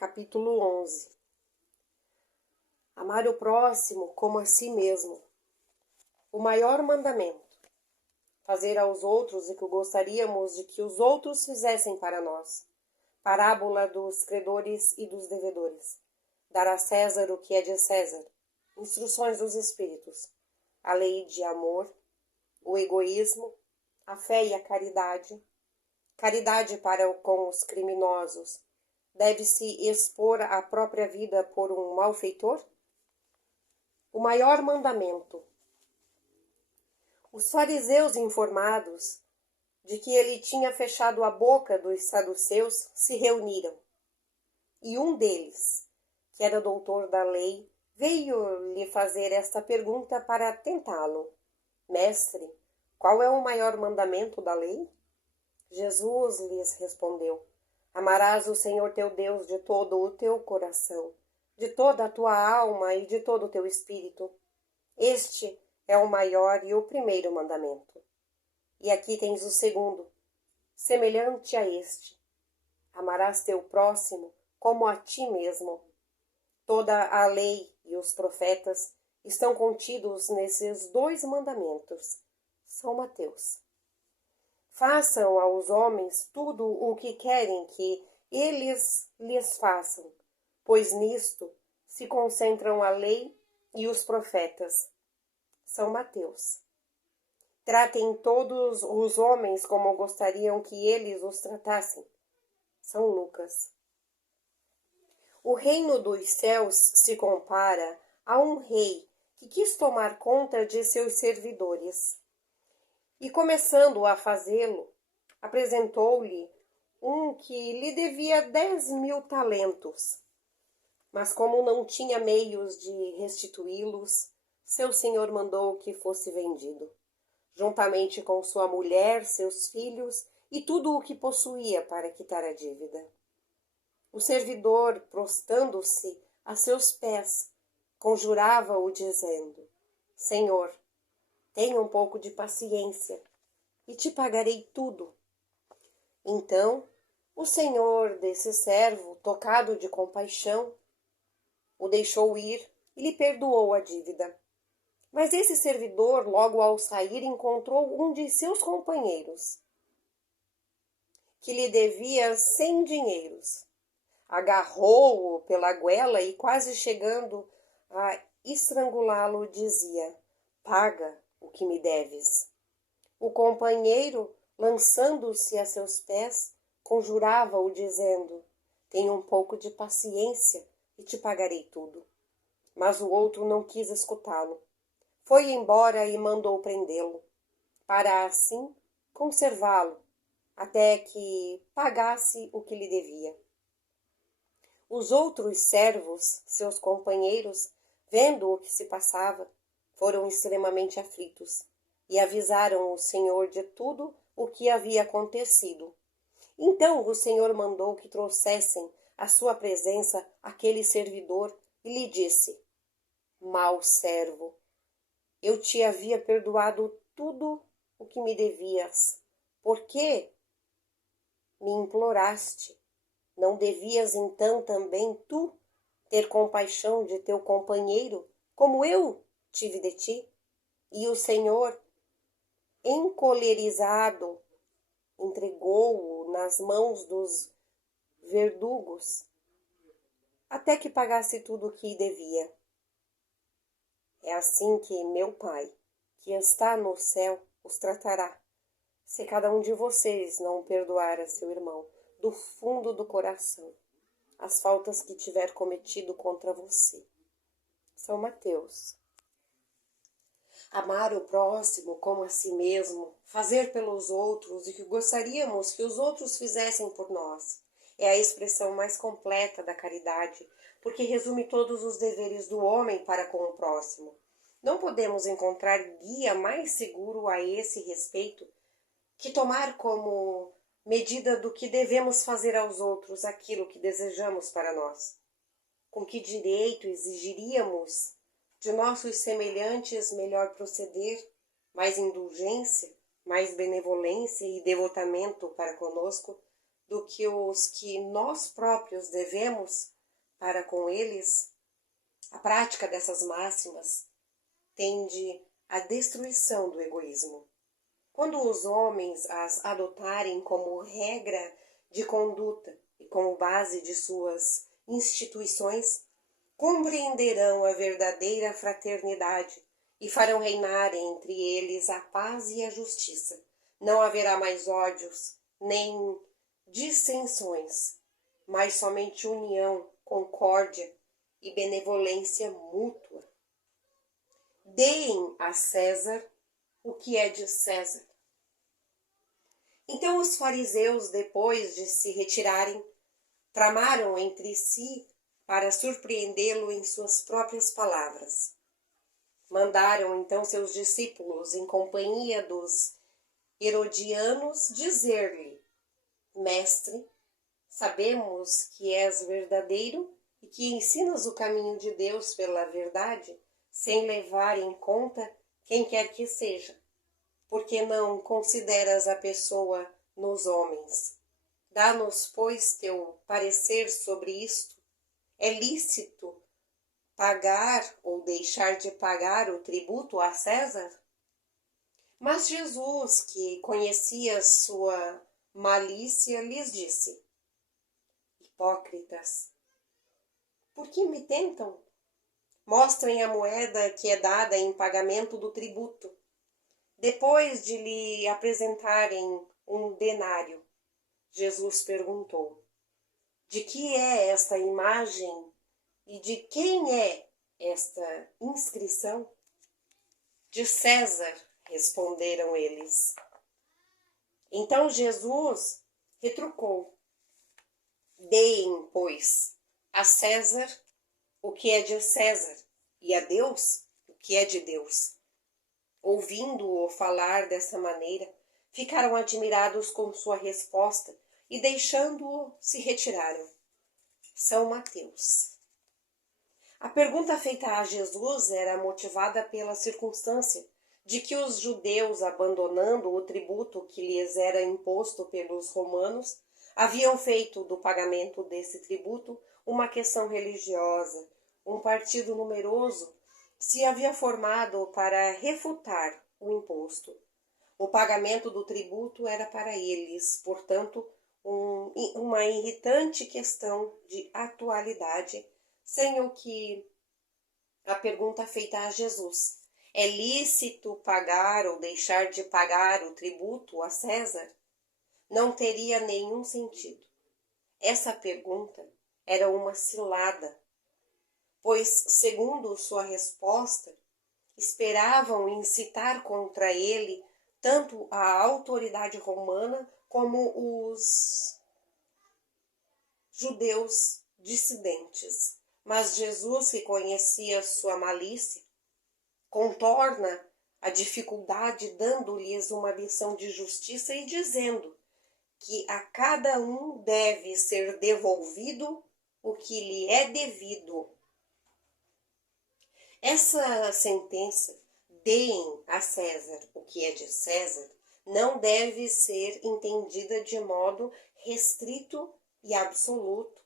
Capítulo 11. Amar o próximo como a si mesmo. O maior mandamento. Fazer aos outros o que gostaríamos de que os outros fizessem para nós. Parábola dos credores e dos devedores. Dar a César o que é de César. Instruções dos Espíritos. A lei de amor. O egoísmo. A fé e a caridade. Caridade para com os criminosos. Deve-se expor a própria vida por um malfeitor? O maior mandamento. Os fariseus, informados de que ele tinha fechado a boca dos saduceus, se reuniram. E um deles, que era doutor da lei, veio lhe fazer esta pergunta para tentá-lo. Mestre, qual é o maior mandamento da lei? Jesus lhes respondeu: Amarás o Senhor teu Deus de todo o teu coração, de toda a tua alma e de todo o teu espírito. Este é o maior e o primeiro mandamento. E aqui tens o segundo, semelhante a este. Amarás teu próximo como a ti mesmo. Toda a lei e os profetas estão contidos nesses dois mandamentos. São Mateus. Façam aos homens tudo o que querem que eles lhes façam, pois nisto se concentram a lei e os profetas. São Mateus. Tratem todos os homens como gostariam que eles os tratassem. São Lucas. O reino dos céus se compara a um rei que quis tomar conta de seus servidores. E começando a fazê-lo, apresentou-lhe um que lhe devia 10.000 talentos. Mas como não tinha meios de restituí-los, seu senhor mandou que fosse vendido, juntamente com sua mulher, seus filhos e tudo o que possuía para quitar a dívida. O servidor, prostrando-se a seus pés, conjurava-o dizendo: Senhor, tenha um pouco de paciência e te pagarei tudo. Então, o senhor desse servo, tocado de compaixão, o deixou ir e lhe perdoou a dívida. Mas esse servidor, logo ao sair, encontrou um de seus companheiros, que lhe devia 100 dinheiros. Agarrou-o pela goela e, quase chegando a estrangulá-lo, dizia: Paga o que me deves. O companheiro, lançando-se a seus pés, conjurava-o dizendo: Tenha um pouco de paciência e te pagarei tudo. Mas o outro não quis escutá-lo. Foi embora e mandou prendê-lo, para assim conservá-lo, até que pagasse o que lhe devia. Os outros servos, seus companheiros, vendo o que se passava, foram extremamente aflitos e avisaram o senhor de tudo o que havia acontecido. Então o senhor mandou que trouxessem à sua presença aquele servidor e lhe disse: Mau servo, eu te havia perdoado tudo o que me devias. Por que me imploraste? Não devias então também tu ter compaixão de teu companheiro, como eu tive de ti? E o Senhor, encolerizado, entregou-o nas mãos dos verdugos, até que pagasse tudo o que devia. É assim que meu Pai, que está no céu, os tratará, se cada um de vocês não perdoar a seu irmão do fundo do coração as faltas que tiver cometido contra você. São Mateus. Amar o próximo como a si mesmo, fazer pelos outros o que gostaríamos que os outros fizessem por nós, é a expressão mais completa da caridade, porque resume todos os deveres do homem para com o próximo. Não podemos encontrar guia mais seguro a esse respeito que tomar como medida do que devemos fazer aos outros aquilo que desejamos para nós. Com que direito exigiríamos de nossos semelhantes melhor proceder, mais indulgência, mais benevolência e devotamento para conosco do que os que nós próprios devemos para com eles, a prática dessas máximas tende à destruição do egoísmo. Quando os homens as adotarem como regra de conduta e como base de suas instituições, compreenderão a verdadeira fraternidade e farão reinar entre eles a paz e a justiça. Não haverá mais ódios, nem dissensões, mas somente união, concórdia e benevolência mútua. Deem a César o que é de César. Então os fariseus, depois de se retirarem, tramaram entre si para surpreendê-lo em suas próprias palavras. Mandaram então seus discípulos, em companhia dos herodianos, dizer-lhe: Mestre, sabemos que és verdadeiro e que ensinas o caminho de Deus pela verdade, sem levar em conta quem quer que seja. Porque não consideras a pessoa nos homens? Dá-nos, pois, teu parecer sobre isto. É lícito pagar ou deixar de pagar o tributo a César? Mas Jesus, que conhecia sua malícia, lhes disse: Hipócritas, por que me tentam? Mostrem a moeda que é dada em pagamento do tributo. Depois de lhe apresentarem um denário, Jesus perguntou: De que é esta imagem e de quem é esta inscrição? De César, responderam eles. Então Jesus retrucou: Deem, pois, a César o que é de César e a Deus o que é de Deus. Ouvindo-o falar dessa maneira, ficaram admirados com sua resposta e, deixando-o, se retiraram. São Mateus. A pergunta feita a Jesus era motivada pela circunstância de que os judeus, abandonando o tributo que lhes era imposto pelos romanos, haviam feito do pagamento desse tributo uma questão religiosa. Um partido numeroso se havia formado para refutar o imposto. O pagamento do tributo era para eles, portanto, uma irritante questão de atualidade, sem o que a pergunta feita a Jesus: é lícito pagar ou deixar de pagar o tributo a César? Não teria nenhum sentido. Essa pergunta era uma cilada, pois, segundo sua resposta, esperavam incitar contra ele tanto a autoridade romana como os judeus dissidentes. Mas Jesus, que conhecia sua malícia, contorna a dificuldade dando-lhes uma lição de justiça e dizendo que a cada um deve ser devolvido o que lhe é devido. Essa sentença, deem a César o que é de César, não deve ser entendida de modo restrito e absoluto.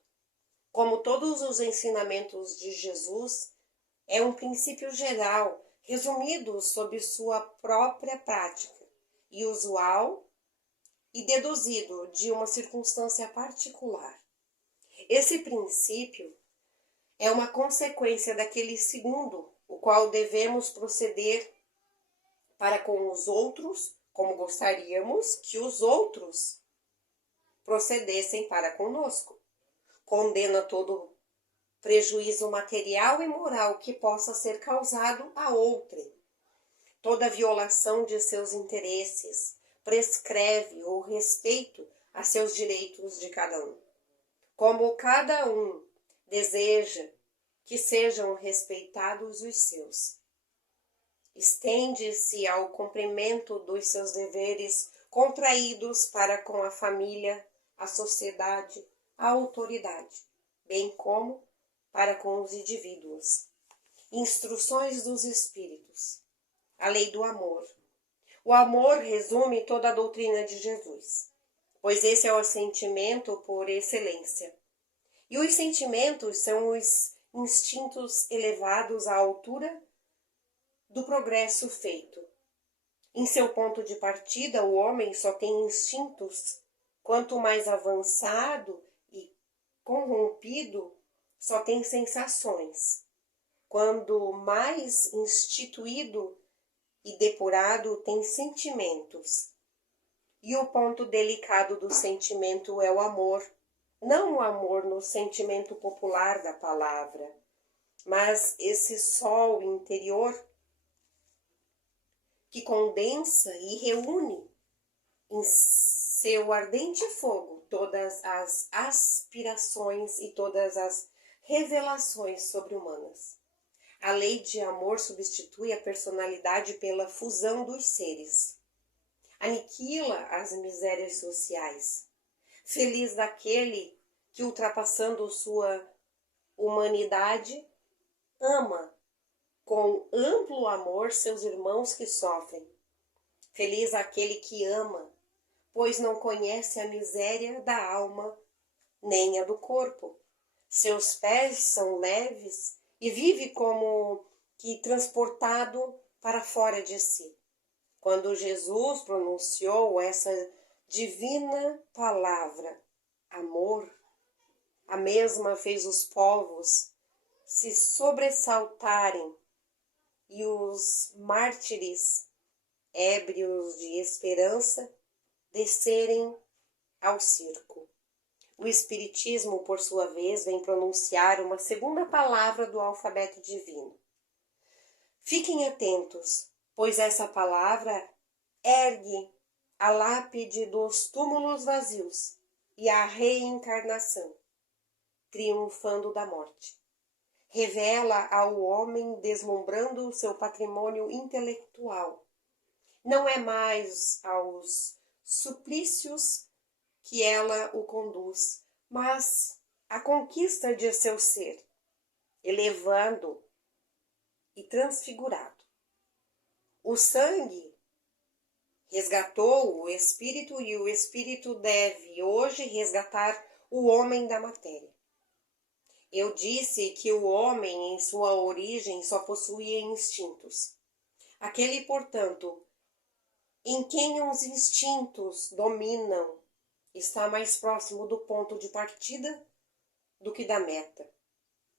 Como todos os ensinamentos de Jesus, é um princípio geral, resumido sob sua própria prática, e usual e deduzido de uma circunstância particular. Esse princípio é uma consequência daquele segundo, o qual devemos proceder para com os outros, como gostaríamos que os outros procedessem para conosco. Condena todo prejuízo material e moral que possa ser causado a outrem. Toda violação de seus interesses prescreve o respeito a seus direitos de cada um. Como cada um deseja que sejam respeitados os seus. Estende-se ao cumprimento dos seus deveres contraídos para com a família, a sociedade, a autoridade, bem como para com os indivíduos. Instruções dos Espíritos. A lei do amor. O amor resume toda a doutrina de Jesus. pois esse é o sentimento por excelência. E os sentimentos são os instintos elevados à altura do progresso feito. Em seu ponto de partida, o homem só tem instintos. Quanto mais avançado e corrompido, só tem sensações. Quando mais instituído e depurado, tem sentimentos. E o ponto delicado do sentimento é o amor. Não o amor no sentimento popular da palavra, mas esse sol interior que condensa e reúne em seu ardente fogo todas as aspirações e todas as revelações sobre-humanas. A lei de amor substitui a personalidade pela fusão dos seres. Aniquila as misérias sociais. Feliz daquele que, ultrapassando sua humanidade, ama com amplo amor seus irmãos que sofrem. Feliz aquele que ama, pois não conhece a miséria da alma, nem a do corpo. Seus pés são leves e vive como que transportado para fora de si. Quando Jesus pronunciou essa divina palavra, amor, a mesma fez os povos se sobressaltarem e os mártires, ébrios de esperança, descerem ao circo. O Espiritismo, por sua vez, vem pronunciar uma segunda palavra do alfabeto divino. Fiquem atentos, pois essa palavra ergue a lápide dos túmulos vazios e a reencarnação, triunfando da morte. Revela ao homem deslumbrando o seu patrimônio intelectual. Não é mais aos suplícios que ela o conduz, mas à conquista de seu ser, elevando e transfigurado. O sangue resgatou o espírito e o espírito deve hoje resgatar o homem da matéria. Eu disse que o homem, em sua origem, só possuía instintos. Aquele, portanto, em quem os instintos dominam, está mais próximo do ponto de partida do que da meta.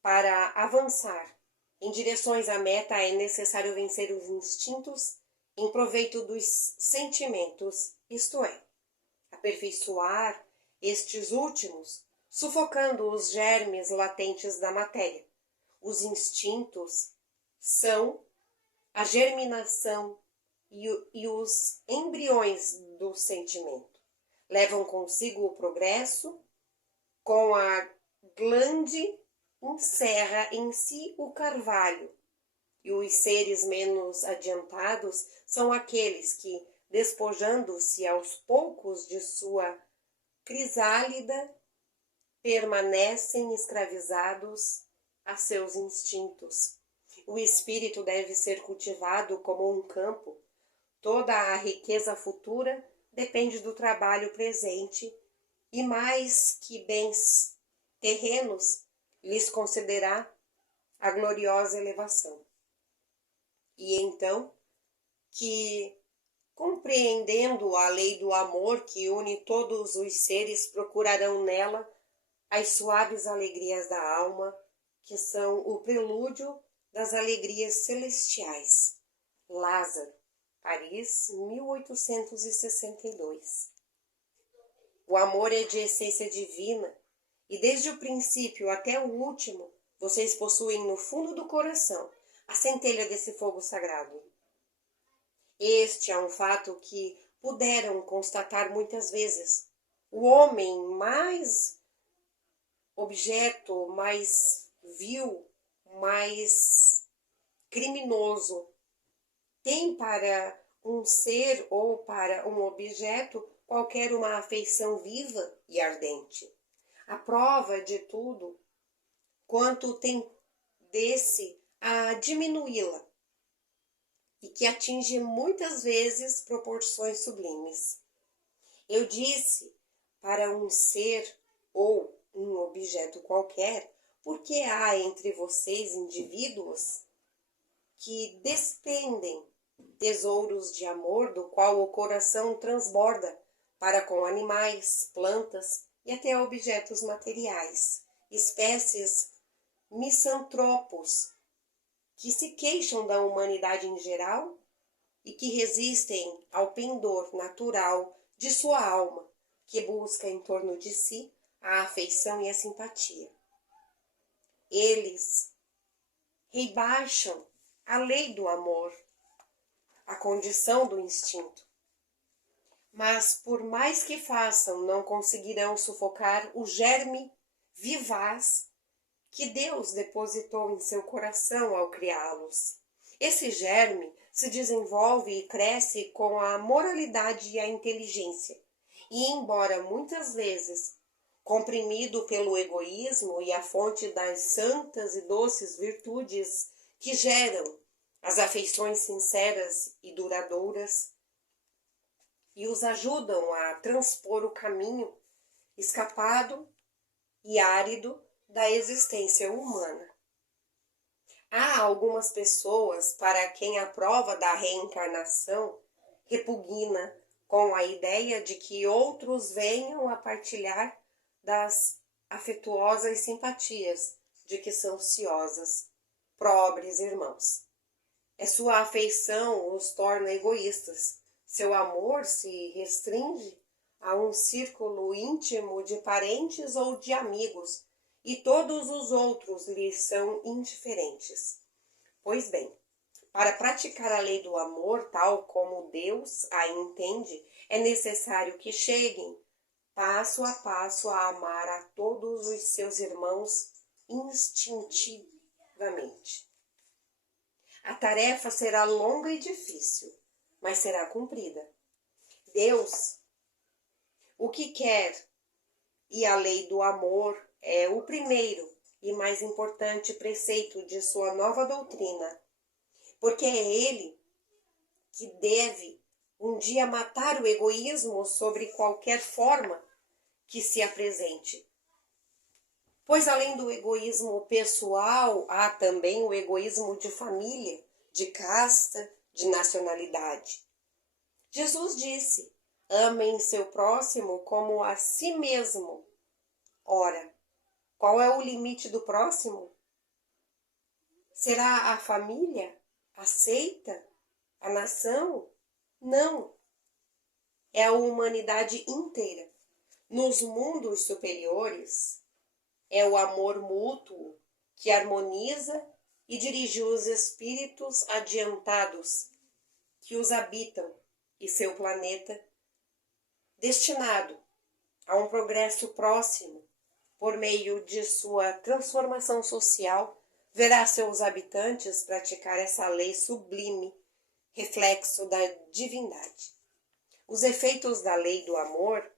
Para avançar em direções à meta, é necessário vencer os instintos em proveito dos sentimentos, isto é, aperfeiçoar estes últimos, sufocando os germes latentes da matéria. Os instintos são a germinação e os embriões do sentimento. Levam consigo o progresso, com a glande encerra em si o carvalho, e os seres menos adiantados são aqueles que, despojando-se aos poucos de sua crisálida, permanecem escravizados a seus instintos. O espírito deve ser cultivado como um campo. Toda a riqueza futura depende do trabalho presente, e mais que bens terrenos lhes concederá a gloriosa elevação. E então, que, compreendendo a lei do amor que une todos os seres, procurarão nela as suaves alegrias da alma, que são o prelúdio das alegrias celestiais. Lázaro, Paris, 1862. O amor é de essência divina, e desde o princípio até o último, vocês possuem no fundo do coração a centelha desse fogo sagrado. Este é um fato que puderam constatar muitas vezes. O homem mais objeto, mais vil, mais criminoso, tem para um ser ou para um objeto qualquer uma afeição viva e ardente. A prova de tudo, quanto tem desse a diminuí-la, e que atinge muitas vezes proporções sublimes. Eu disse para um ser ou um objeto qualquer, porque há entre vocês indivíduos que despendem tesouros de amor do qual o coração transborda para com animais, plantas e até objetos materiais, espécies misantropos que se queixam da humanidade em geral e que resistem ao pendor natural de sua alma, que busca em torno de si a afeição e a simpatia. Eles rebaixam a lei do amor, a condição do instinto. Mas, por mais que façam, não conseguirão sufocar o germe vivaz que Deus depositou em seu coração ao criá-los. Esse germe se desenvolve e cresce com a moralidade e a inteligência, e embora muitas vezes comprimido pelo egoísmo e a fonte das santas e doces virtudes que geram as afeições sinceras e duradouras e os ajudam a transpor o caminho escapado e árido da existência humana. Há algumas pessoas para quem a prova da reencarnação repugna com a ideia de que outros venham a partilhar das afetuosas simpatias de que são ciosas, pobres irmãos. Sua afeição os torna egoístas. Seu amor se restringe a um círculo íntimo de parentes ou de amigos, e todos os outros lhes são indiferentes. Pois bem, para praticar a lei do amor, tal como Deus a entende, é necessário que cheguem, passo a passo, a amar a todos os seus irmãos instintivamente. A tarefa será longa e difícil, mas será cumprida. Deus, o que quer, e a lei do amor é o primeiro e mais importante preceito de sua nova doutrina, porque é ele que deve um dia matar o egoísmo sobre qualquer forma que se apresente. Pois além do egoísmo pessoal, há também o egoísmo de família, de casta, de nacionalidade. Jesus disse: amem seu próximo como a si mesmo. Ora, qual é o limite do próximo? Será a família? A seita? A nação? Não. É a humanidade inteira. Nos mundos superiores, é o amor mútuo que harmoniza e dirige os espíritos adiantados que os habitam e seu planeta, destinado a um progresso próximo por meio de sua transformação social, verá seus habitantes praticar essa lei sublime, reflexo da divindade. Os efeitos da lei do amor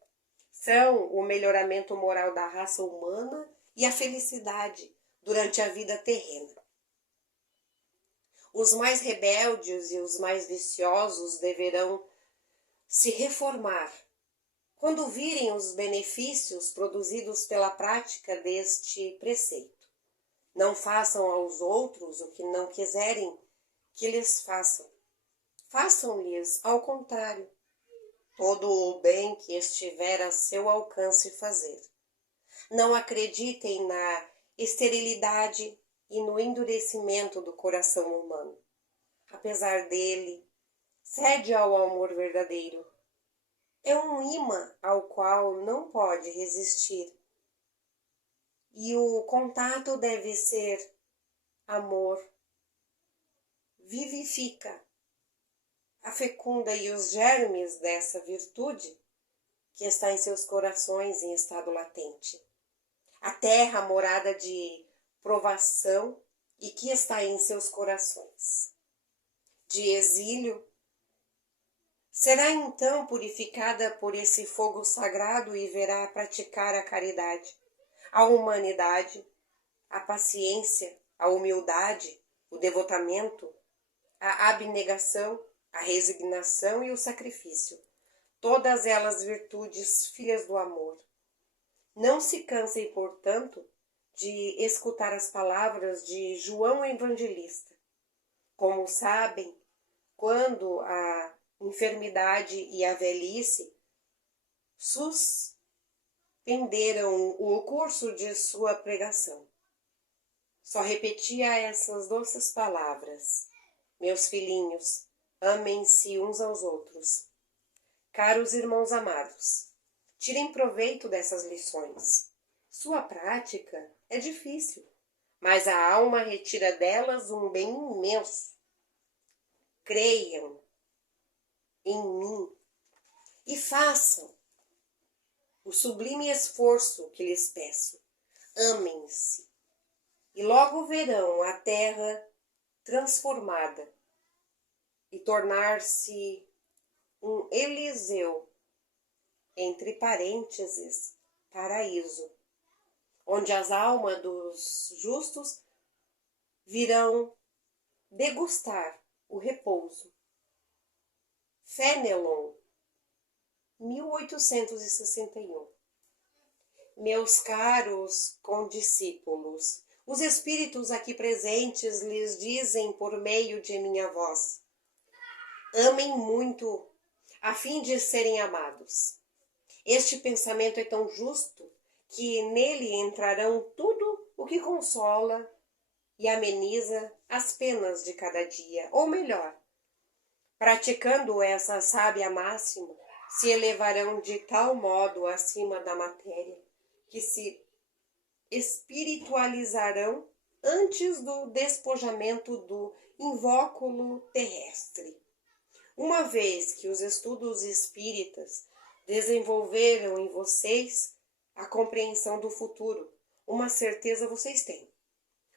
são o melhoramento moral da raça humana e a felicidade durante a vida terrena. Os mais rebeldes e os mais viciosos deverão se reformar quando virem os benefícios produzidos pela prática deste preceito. Não façam aos outros o que não quiserem que lhes façam. Façam-lhes ao contrário todo o bem que estiver a seu alcance fazer. Não acreditem na esterilidade e no endurecimento do coração humano. Apesar dele, cede ao amor verdadeiro. É um imã ao qual não pode resistir. E o contato deve ser amor. Vivifica a fecunda e os germes dessa virtude que está em seus corações em estado latente. A terra morada de provação e que está em seus corações de exílio, será então purificada por esse fogo sagrado e verá praticar a caridade, a humanidade, a paciência, a humildade, o devotamento, a abnegação, a resignação e o sacrifício, todas elas virtudes filhas do amor. Não se cansem, portanto, de escutar as palavras de João Evangelista. Como sabem, quando a enfermidade e a velhice suspenderam o curso de sua pregação, só repetia essas doces palavras: meus filhinhos, amem-se uns aos outros. Caros irmãos amados, tirem proveito dessas lições. Sua prática é difícil, mas a alma retira delas um bem imenso. Creiam em mim e façam o sublime esforço que lhes peço. Amem-se e logo verão a terra transformada e tornar-se um Eliseu, entre parênteses, paraíso, onde as almas dos justos virão degustar o repouso. Fénelon, 1861. Meus caros condiscípulos, os espíritos aqui presentes lhes dizem por meio de minha voz: amem muito, a fim de serem amados. Este pensamento é tão justo que nele entrarão tudo o que consola e ameniza as penas de cada dia, ou melhor, praticando essa sábia máxima, se elevarão de tal modo acima da matéria que se espiritualizarão antes do despojamento do invólucro terrestre. Uma vez que os estudos espíritas desenvolveram em vocês a compreensão do futuro, uma certeza vocês têm: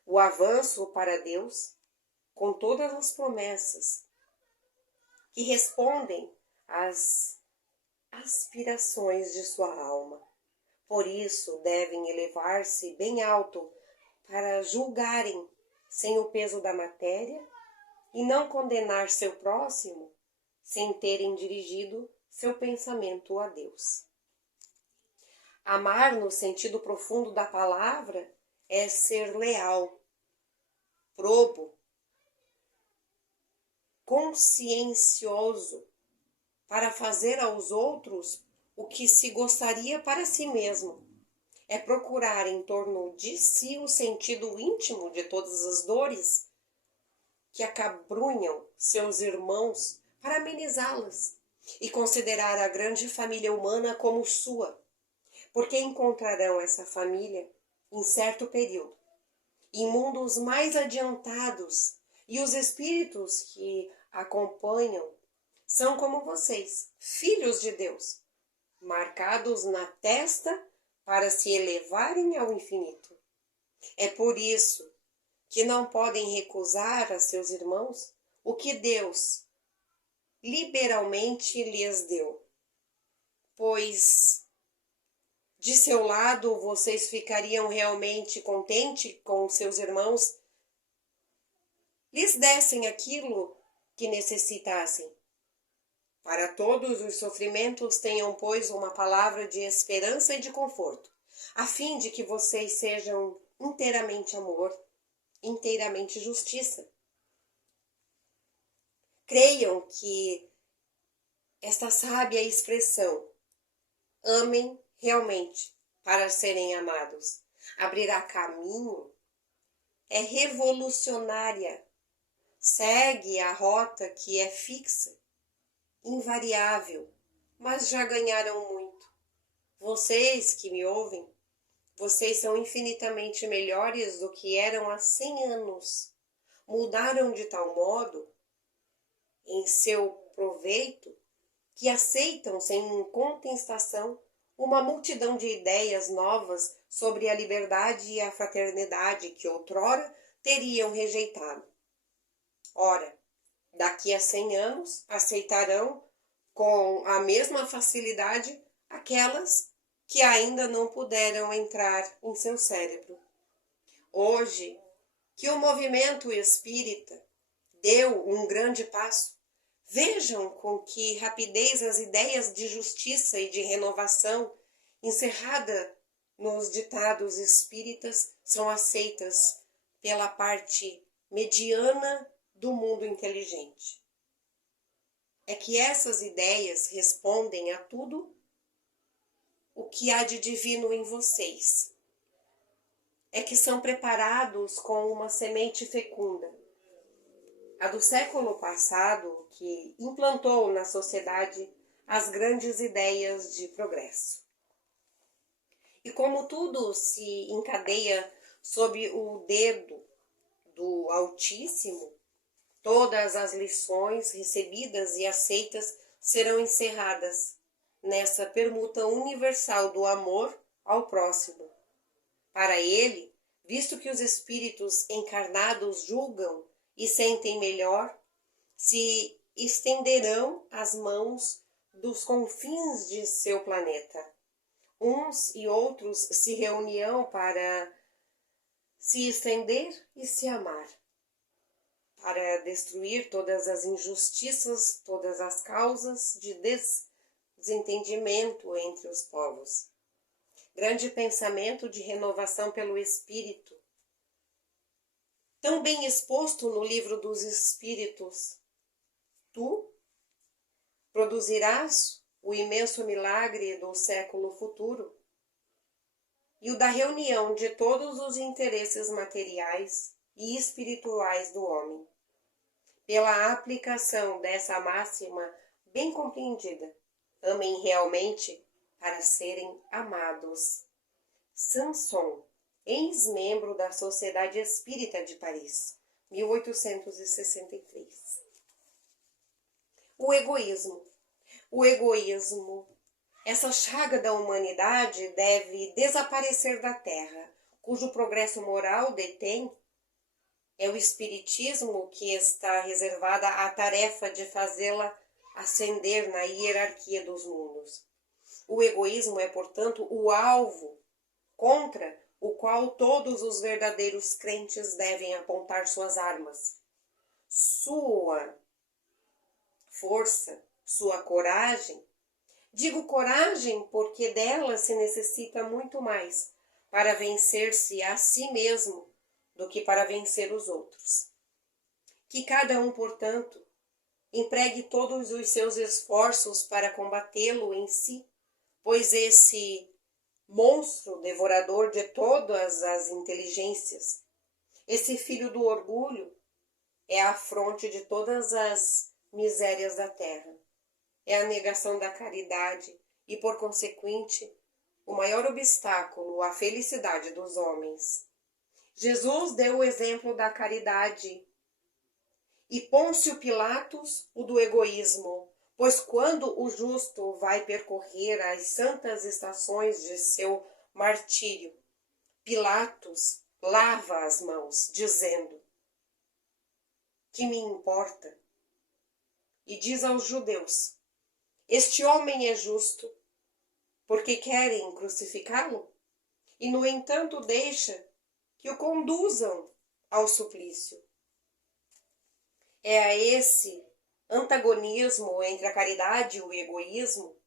o avanço para Deus, com todas as promessas que respondem às aspirações de sua alma. Por isso, devem elevar-se bem alto para julgarem sem o peso da matéria e não condenar seu próximo sem terem dirigido seu pensamento a Deus. Amar no sentido profundo da palavra é ser leal, probo, consciencioso para fazer aos outros o que se gostaria para si mesmo. É procurar em torno de si o sentido íntimo de todas as dores que acabrunham seus irmãos para amenizá-las e considerar a grande família humana como sua, porque encontrarão essa família em certo período, em mundos mais adiantados, e os espíritos que acompanham são como vocês, filhos de Deus, marcados na testa para se elevarem ao infinito. É por isso que não podem recusar a seus irmãos o que Deus liberalmente lhes deu, pois de seu lado vocês ficariam realmente contentes com seus irmãos lhes dessem aquilo que necessitassem. Para todos os sofrimentos tenham, pois, uma palavra de esperança e de conforto, a fim de que vocês sejam inteiramente amor, inteiramente justiça. Creiam que esta sábia expressão, amem realmente para serem amados, abrirá caminho, é revolucionária, segue a rota que é fixa, invariável, mas já ganharam muito. Vocês que me ouvem, vocês são infinitamente melhores do que eram há 100 anos. Mudaram de tal modo em seu proveito que aceitam sem contestação uma multidão de ideias novas sobre a liberdade e a fraternidade que outrora teriam rejeitado. Ora, daqui a 100 anos aceitarão com a mesma facilidade aquelas que ainda não puderam entrar em seu cérebro. Hoje, que o movimento espírita deu um grande passo, Vejam com que rapidez as ideias de justiça e de renovação, encerrada nos ditados espíritas, são aceitas pela parte mediana do mundo inteligente. É que essas ideias respondem a tudo o que há de divino em vocês. É que são preparados com uma semente fecunda, a do século passado, que implantou na sociedade as grandes ideias de progresso. E como tudo se encadeia sob o dedo do Altíssimo, todas as lições recebidas e aceitas serão encerradas nessa permuta universal do amor ao próximo. Para ele, visto que os espíritos encarnados julgam e sentem melhor, se estenderão as mãos dos confins de seu planeta. Uns e outros se reunirão para se estender e se amar, para destruir todas as injustiças, todas as causas de desentendimento entre os povos. Grande pensamento de renovação pelo Espírito, tão bem exposto no livro dos Espíritos. Tu produzirás o imenso milagre do século futuro e o da reunião de todos os interesses materiais e espirituais do homem. Pela aplicação dessa máxima bem compreendida, amem realmente para serem amados. Sanson, ex-membro da Sociedade Espírita de Paris, 1863. O egoísmo. O egoísmo, essa chaga da humanidade, deve desaparecer da Terra, cujo progresso moral detém. É o Espiritismo que está reservada à tarefa de fazê-la ascender na hierarquia dos mundos. O egoísmo é, portanto, o alvo contra o qual todos os verdadeiros crentes devem apontar suas armas. Sua força, sua coragem. Digo coragem porque dela se necessita muito mais para vencer-se a si mesmo do que para vencer os outros. Que cada um, portanto, empregue todos os seus esforços para combatê-lo em si, pois esse monstro devorador de todas as inteligências, esse filho do orgulho, é a fronte de todas as misérias da terra. É a negação da caridade e, por consequente, o maior obstáculo à felicidade dos homens. Jesus deu o exemplo da caridade e Pôncio Pilatos o do egoísmo, pois quando o justo vai percorrer as santas estações de seu martírio, Pilatos lava as mãos, dizendo: que me importa? E diz aos judeus: este homem é justo, porque querem crucificá-lo? E, no entanto, deixa que o conduzam ao suplício. É a esse antagonismo entre a caridade e o egoísmo,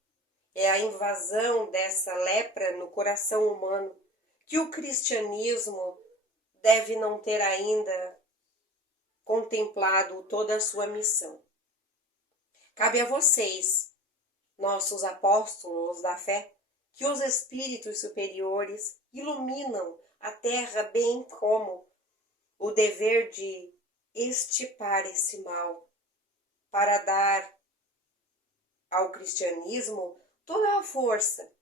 é a invasão dessa lepra no coração humano, que o cristianismo deve não ter ainda contemplado toda a sua missão. Cabe a vocês, nossos apóstolos da fé, que os espíritos superiores iluminam a terra, bem como o dever de extirpar esse mal, para dar ao cristianismo toda a força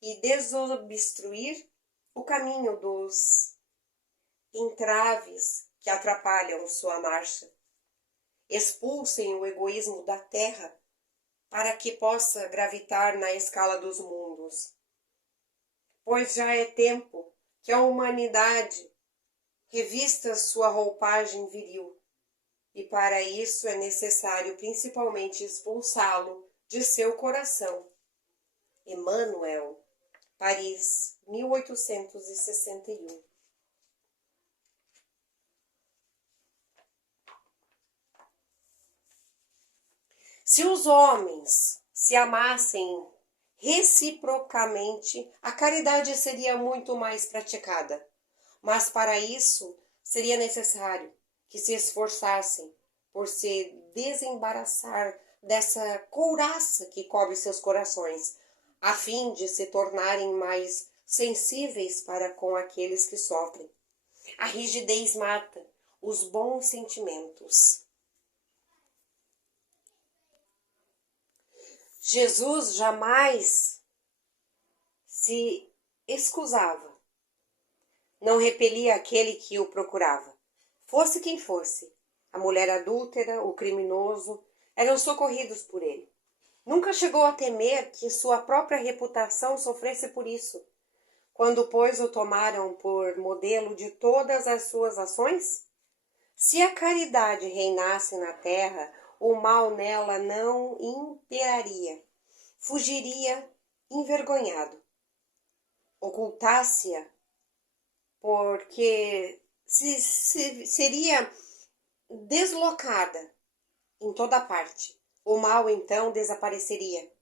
e desobstruir o caminho dos entraves que atrapalham sua marcha. Expulsem o egoísmo da terra para que possa gravitar na escala dos mundos. Pois já é tempo que a humanidade revista sua roupagem viril, e para isso é necessário principalmente expulsá-lo de seu coração. Emmanuel, Paris, 1861. Se os homens se amassem reciprocamente, a caridade seria muito mais praticada. Mas para isso seria necessário que se esforçassem por se desembaraçar dessa couraça que cobre seus corações, a fim de se tornarem mais sensíveis para com aqueles que sofrem. A rigidez mata os bons sentimentos. Jesus jamais se excusava, não repelia aquele que o procurava. Fosse quem fosse, a mulher adúltera, o criminoso, eram socorridos por ele. Nunca chegou a temer que sua própria reputação sofresse por isso, quando, pois, o tomaram por modelo de todas as suas ações? Se a caridade reinasse na terra, o mal nela não imperaria, fugiria envergonhado. Ocultasse-a, porque seria deslocada em toda parte. O mal então desapareceria.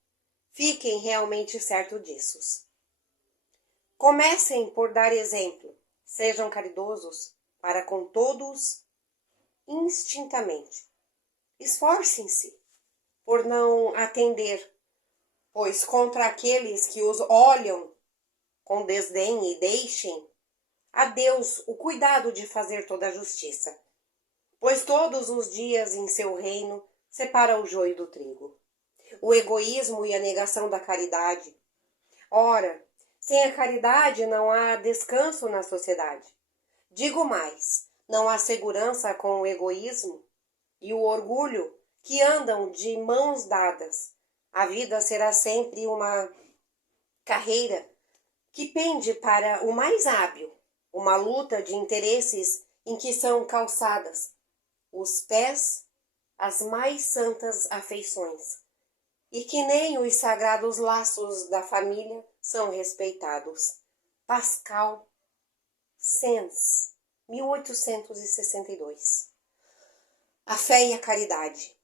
Fiquem realmente certos disso. Comecem por dar exemplo. Sejam caridosos para com todos instintamente. Esforcem-se por não atender, pois contra aqueles que os olham com desdém e deixem a Deus o cuidado de fazer toda a justiça, pois todos os dias em seu reino separa o joio do trigo. O egoísmo e a negação da caridade. Ora, sem a caridade não há descanso na sociedade. Digo mais, não há segurança com o egoísmo e o orgulho que andam de mãos dadas. A vida será sempre uma carreira que pende para o mais hábil, uma luta de interesses em que são calçadas os pés as mais santas afeições, e que nem os sagrados laços da família são respeitados. Pascal Sens, 1862. A fé e a caridade.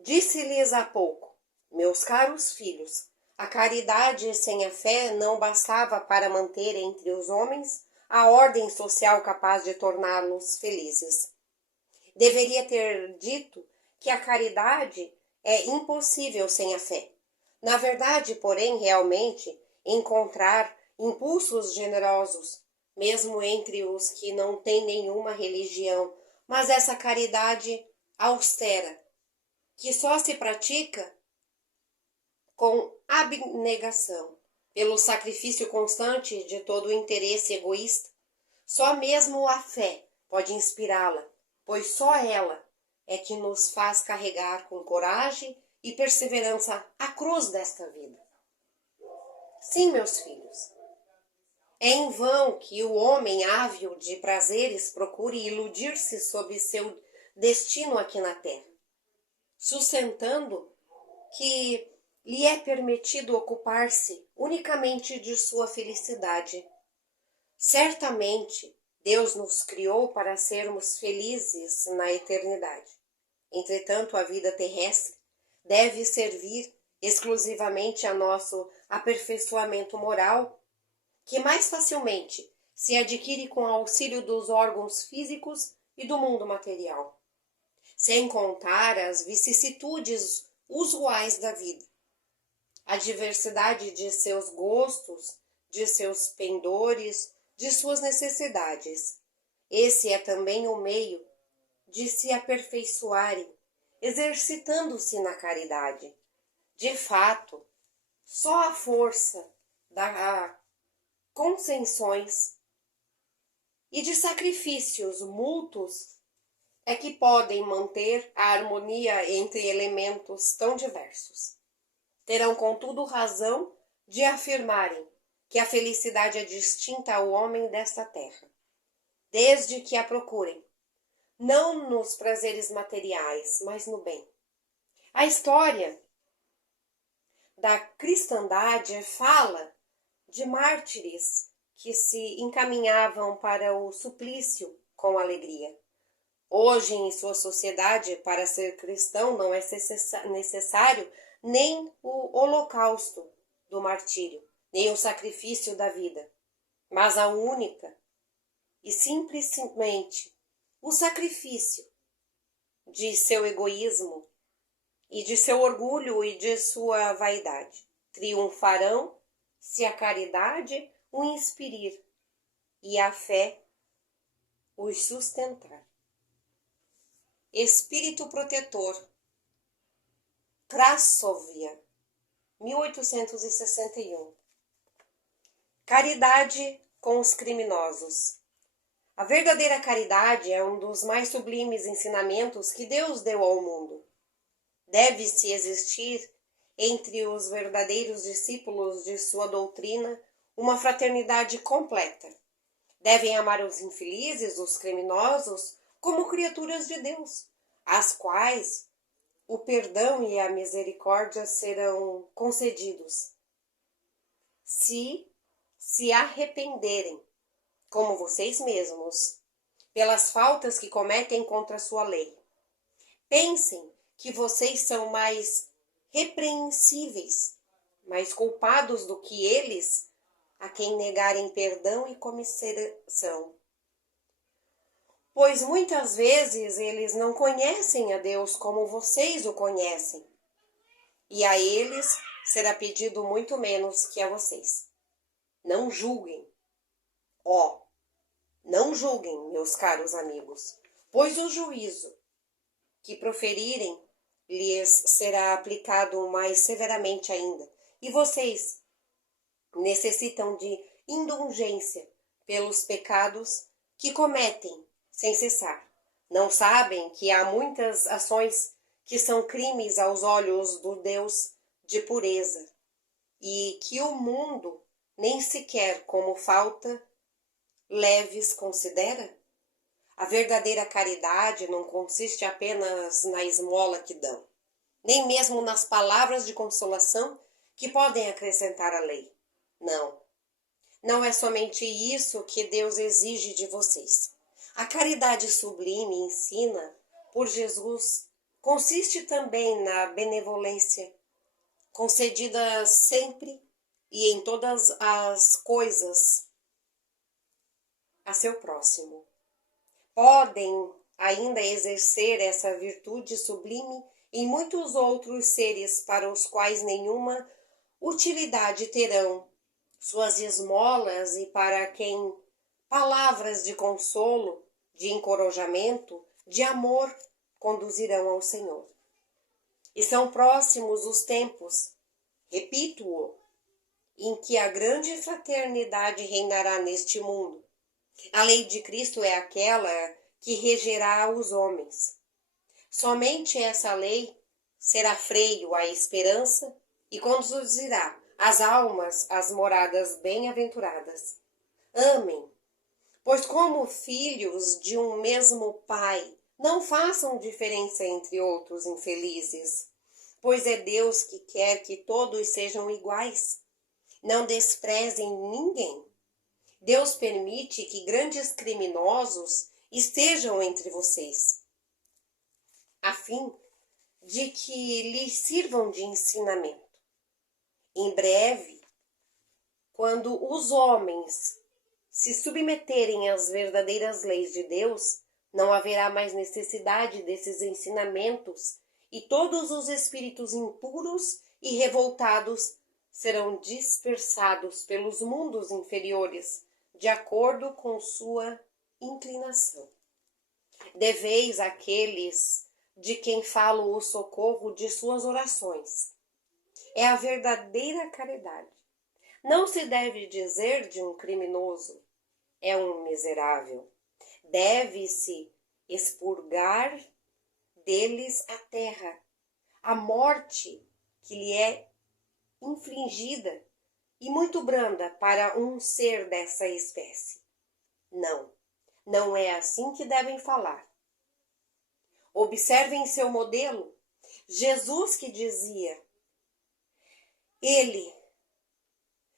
Disse-lhes há pouco, meus caros filhos, a caridade sem a fé não bastava para manter entre os homens a ordem social capaz de torná-los felizes. Deveria ter dito que a caridade é impossível sem a fé. Na verdade, porém, realmente, encontrar impulsos generosos, mesmo entre os que não têm nenhuma religião, mas essa caridade austera, que só se pratica com abnegação, pelo sacrifício constante de todo o interesse egoísta, só mesmo a fé pode inspirá-la, pois só ela é que nos faz carregar com coragem e perseverança a cruz desta vida. Sim, meus filhos, é em vão que o homem ávido de prazeres procure iludir-se sobre seu destino aqui na terra, sustentando que lhe é permitido ocupar-se unicamente de sua felicidade. Certamente, Deus nos criou para sermos felizes na eternidade. Entretanto, a vida terrestre deve servir exclusivamente a nosso aperfeiçoamento moral, que mais facilmente se adquire com auxílio dos órgãos físicos e do mundo material, sem contar as vicissitudes usuais da vida, a diversidade de seus gostos, de seus pendores, de suas necessidades. Esse é também o meio de se aperfeiçoarem, exercitando-se na caridade. De fato, só a força das concessões e de sacrifícios mútuos é que podem manter a harmonia entre elementos tão diversos. Terão, contudo, razão de afirmarem que a felicidade é distinta ao homem desta terra, desde que a procurem, não nos prazeres materiais, mas no bem. A história da cristandade fala de mártires que se encaminhavam para o suplício com alegria. Hoje, em sua sociedade, para ser cristão não é necessário nem o holocausto do martírio, nem o sacrifício da vida, mas a única e simplesmente o sacrifício de seu egoísmo e de seu orgulho e de sua vaidade. Triunfarão se a caridade o inspirir e a fé os sustentar. Espírito protetor, Crasovia, 1861. Caridade com os criminosos. A verdadeira caridade é um dos mais sublimes ensinamentos que Deus deu ao mundo. Deve-se existir entre os verdadeiros discípulos de sua doutrina uma fraternidade completa. Devem amar os infelizes, os criminosos, como criaturas de Deus, às quais o perdão e a misericórdia serão concedidos, se arrependerem, como vocês mesmos, pelas faltas que cometem contra a sua lei. Pensem que vocês são mais repreensíveis, mais culpados do que eles, a quem negarem perdão e comiseração. Pois muitas vezes eles não conhecem a Deus como vocês o conhecem, e a eles será pedido muito menos que a vocês. Não julguem. Não julguem, meus caros amigos, pois o juízo que proferirem lhes será aplicado mais severamente ainda, e vocês necessitam de indulgência pelos pecados que cometem sem cessar. Não sabem que há muitas ações que são crimes aos olhos do Deus de pureza, e que o mundo nem sequer como falta leves considera? A verdadeira caridade não consiste apenas na esmola que dão, nem mesmo nas palavras de consolação que podem acrescentar à lei. Não é somente isso que Deus exige de vocês. A caridade sublime ensina por Jesus consiste também na benevolência, concedida sempre e em todas as coisas a seu próximo. Podem ainda exercer essa virtude sublime em muitos outros seres para os quais nenhuma utilidade terão suas esmolas e para quem palavras de consolo, de encorajamento, de amor conduzirão ao Senhor. E são próximos os tempos, repito-o, em que a grande fraternidade reinará neste mundo. A lei de Cristo é aquela que regerá os homens. Somente essa lei será freio à esperança e conduzirá as almas às moradas bem-aventuradas. Amem, pois como filhos de um mesmo Pai, não façam diferença entre outros infelizes, pois é Deus que quer que todos sejam iguais. Não desprezem ninguém. Deus permite que grandes criminosos estejam entre vocês, a fim de que lhes sirvam de ensinamento. Em breve, quando os homens se submeterem às verdadeiras leis de Deus, não haverá mais necessidade desses ensinamentos e todos os espíritos impuros e revoltados serão dispersados pelos mundos inferiores, de acordo com sua inclinação. Deveis àqueles de quem falo o socorro de suas orações. É a verdadeira caridade. Não se deve dizer de um criminoso, é um miserável. Deve-se expurgar deles a terra, a morte que lhe é infligida e muito branda para um ser dessa espécie. Não é assim que devem falar. Observem seu modelo. Jesus que dizia, ele,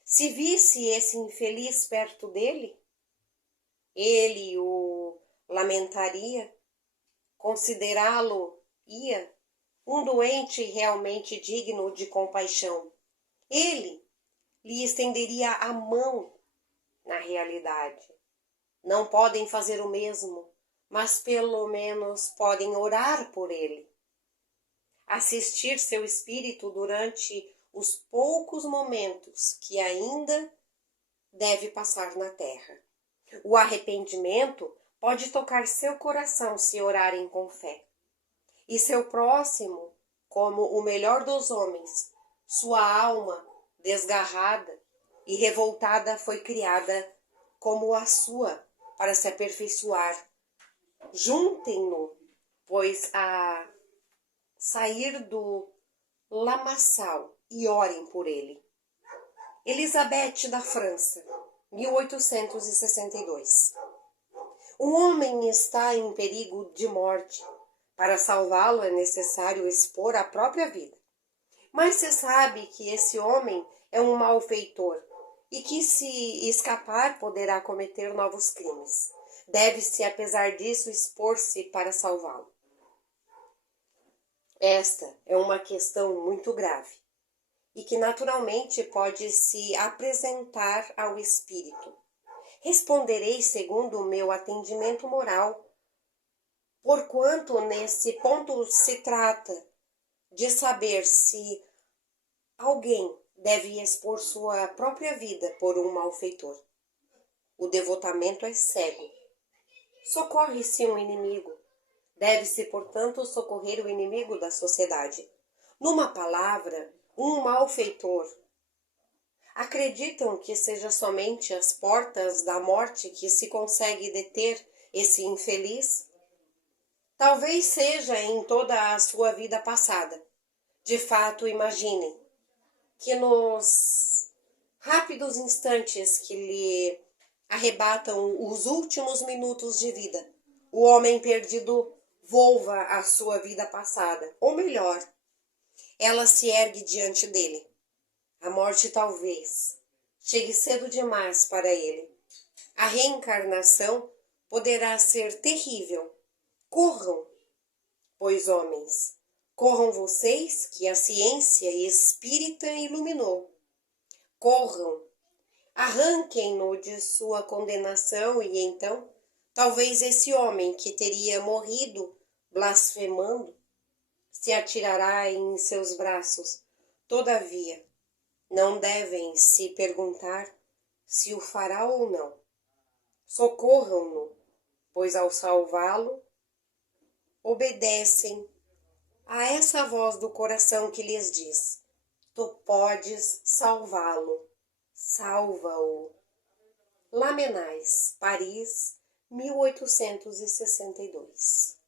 se visse esse infeliz perto dele, ele o lamentaria considerá-lo-ia um doente realmente digno de compaixão. Ele lhe estenderia a mão na realidade. Não podem fazer o mesmo, mas pelo menos podem orar por ele. Assistir seu espírito durante os poucos momentos que ainda deve passar na terra. O arrependimento pode tocar seu coração se orarem com fé. E seu próximo, como o melhor dos homens, sua alma desgarrada e revoltada foi criada como a sua para se aperfeiçoar. Juntem-no, pois, a sair do lamaçal e orem por ele. Elizabeth da França, 1862. Um homem está em perigo de morte. Para salvá-lo é necessário expor a própria vida. Mas se sabe que esse homem é um malfeitor e que, se escapar, poderá cometer novos crimes. Deve-se, apesar disso, expor-se para salvá-lo. Esta é uma questão muito grave e que naturalmente pode se apresentar ao espírito. Responderei segundo o meu atendimento moral, porquanto nesse ponto se trata de saber se alguém deve expor sua própria vida por um malfeitor. O devotamento é cego. Socorre-se um inimigo. Deve-se, portanto, socorrer o inimigo da sociedade. Numa palavra, um malfeitor. Acreditam que seja somente às portas da morte que se consegue deter esse infeliz? Talvez seja em toda a sua vida passada. De fato, imaginem que nos rápidos instantes que lhe arrebatam os últimos minutos de vida, o homem perdido volva à sua vida passada, ou melhor, ela se ergue diante dele. A morte talvez chegue cedo demais para ele. A reencarnação poderá ser terrível. Corram, pois, homens, corram vocês que a ciência espírita iluminou. Corram, arranquem-no de sua condenação e então, talvez esse homem que teria morrido blasfemando se atirará em seus braços. Todavia, não devem se perguntar se o fará ou não. Socorram-no, pois ao salvá-lo, obedecem a essa voz do coração que lhes diz: tu podes salvá-lo, salva-o. Lamennais, Paris, 1862.